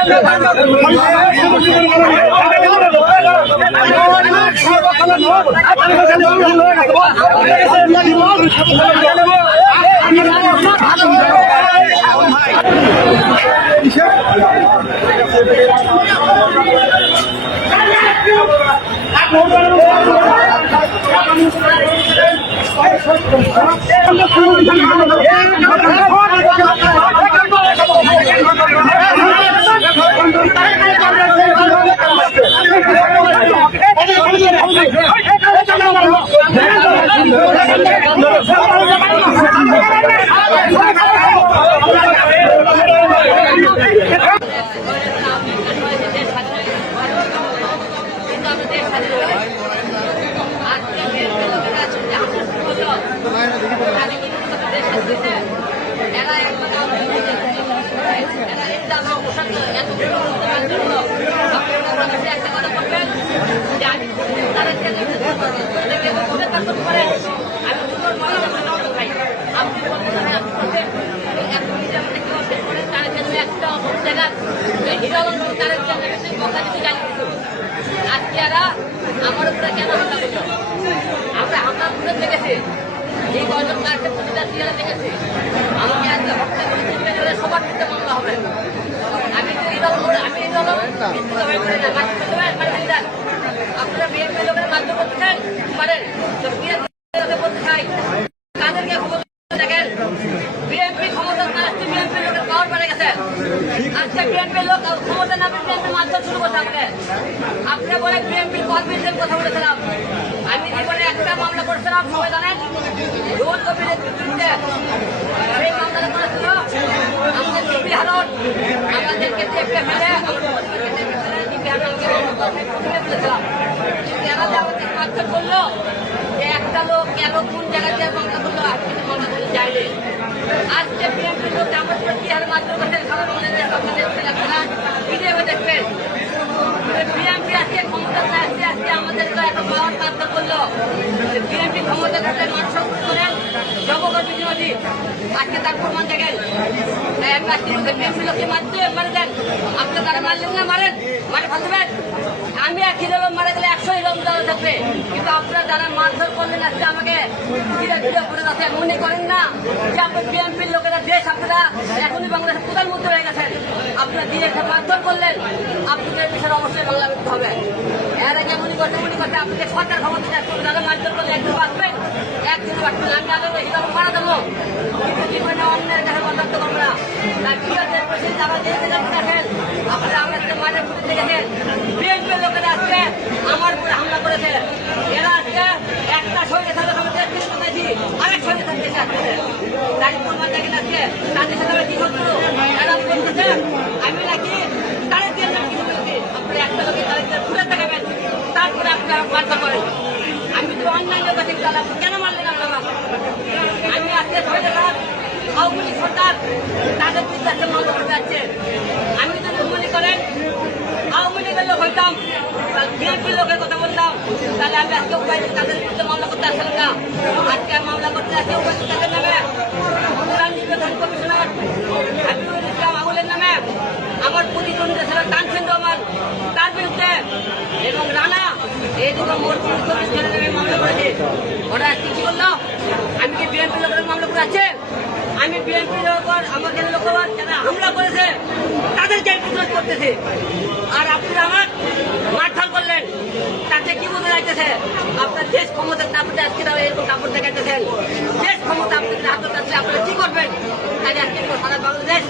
এরা একবার এরা একটা লোক অশান্ত এত আপনারা কাছে একটা কথা বলবেন যে আমি তাদের থেকে করেন আমি দুটোর মনে মনে ভাই আপনি বলতে পারেন আপনি বলছেন এত নিজে আমাকে কি অভ্যেস করেন তার জন্য একটা অন্য জায়গা হিরালন্দ তার জন্য মক্কা দিতে জানি আজকে এরা আমার উপরে কেন হামলা আমরা হামলা করে দেখেছি এই কয়জন তাকে প্রতিটা চেয়ারে দেখেছি? আমাকে তাদেরকে ক্ষমতা দেখেন, বিএনপি ক্ষমতা না গেছে। আজকে লোক ক্ষমতা শুরু করছে আপনি বলে বিএনপি কর্মীদের কথা বলেছিলাম। আমি জীবনে একটা করেছিলাম সবাই জানেন রোল কবিরের বিরুদ্ধে সেই মামলাটা করেছিল আমাদের হারন আমাদেরকে চেপে ফেলে এরা যে আমাদের করল যে একটা লোক কেন কোন জায়গাতে মামলা করল আর কিছু মামলা করে যায়নি আজকে বিএনপি লোক আমাদের কি হার মাধ্যম করতে সবাই মনে নেই আপনাদের ছেলেমেয়েরা ভিডিও দেখবেন বিএনপি আজকে ক্ষমতা আসছে আজকে আমাদের তো এত পাওয়ার প্রাপ্ত করল বিএনপি ক্ষমতা থাকলে মানুষ করেন জবকর বিনোদী আজকে তার প্রমাণ দেখেন লোককে মারতে মারে আপনি তারা মারলেন না, মারেন। মারে ফেলবেন। আমি এক হিরো মারা গেলে একশো হিরো দেওয়া কিন্তু আপনারা যারা মারধর করলেন আজকে আমাকে করে যাচ্ছে মনে করেন না যে আপনার বিএনপির লোকেরা, দেশ আপনারা এখনই বাংলাদেশের প্রধানমন্ত্রী হয়ে গেছেন। আপনারা দিয়ে একটা মারধর করলেন। আপনাদের বিষয়ে অবশ্যই বাংলা করতে হবে। এর মনে করতে মনে করতে আপনাদের সরকার ক্ষমতা যারা মারধর করলে একদিন বাঁচবেন একদিন বাঁচবেন। আমি আগে হিসাবে মারা দেবো। আমার উপরে হামলা করেছে। এরা আজকে একটা শরীরে সাথে দেশ থেকে আরেক শরীরে আসতেছে তাই প্রমাণ দেখেন আজকে, তাদের সাথে আমি কি বলতেছে আমি নাকি তাদের দিয়ে আমি কিছু আপনারা একটা লোকে তাদের ঘুরে দেখাবেন। তারপরে আপনারা বার্তা করেন আমি তো অন্যান্য গেলাম কেন মারলেন আপনারা আমি আজকে ধরে গেলাম আওয়ামী লীগ সরকার তাদের বিরুদ্ধে মামলা করে যাচ্ছে আমি যদি মনে করেন, আওয়ামী লীগের লোক হইতাম বিএনপির লোকের কথা বলতাম, তাহলে আমি আজকে উপায় তাদের বিরুদ্ধে মামলা করতে আসলাম না। আজকে মামলা করতে আসে উপায় তাদের নামে। প্রধান নির্বাচন কমিশনার, হাবিবুল ইসলাম আমলের নামে আমার প্রতিদ্বন্দ্বী ছিল তানসেন রহমান তার বিরুদ্ধে এবং রানা এই দুটো মোট ছেলে নামে মামলা করেছে। ওরা কি করল আমি কি বিএনপি লোকের মামলা করে আছে আমি বিএনপি যখন আমাদের লোকবার যারা হামলা করেছে, তাদেরকে প্রতিরোধ করতেছি। আর আপনি আমার মারধর করলেন, তাতে কি বলতে চাইতেছে আপনার দেশ ক্ষমতার তারপরে আজকে তারা এরকম কাপড় দেখাইতেছেন। দেশ ক্ষমতা আপনাদের হাতে থাকলে আপনারা কি করবেন? তাই আজকে সারা বাংলাদেশ,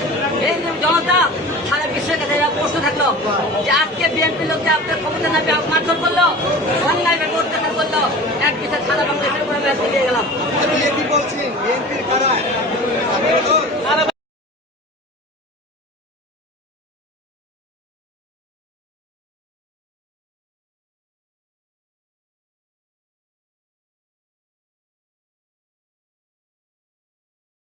এই জনতা, সারা বিশ্বের কাছে প্রশ্ন থাকল যে আজকে বিএনপি লোককে আপনার ক্ষমতা নামে মারধর করল, অন্যায় করতে করল, এক বিচার সারা বাংলাদেশের উপরে আমি আজকে দিয়ে গেলাম।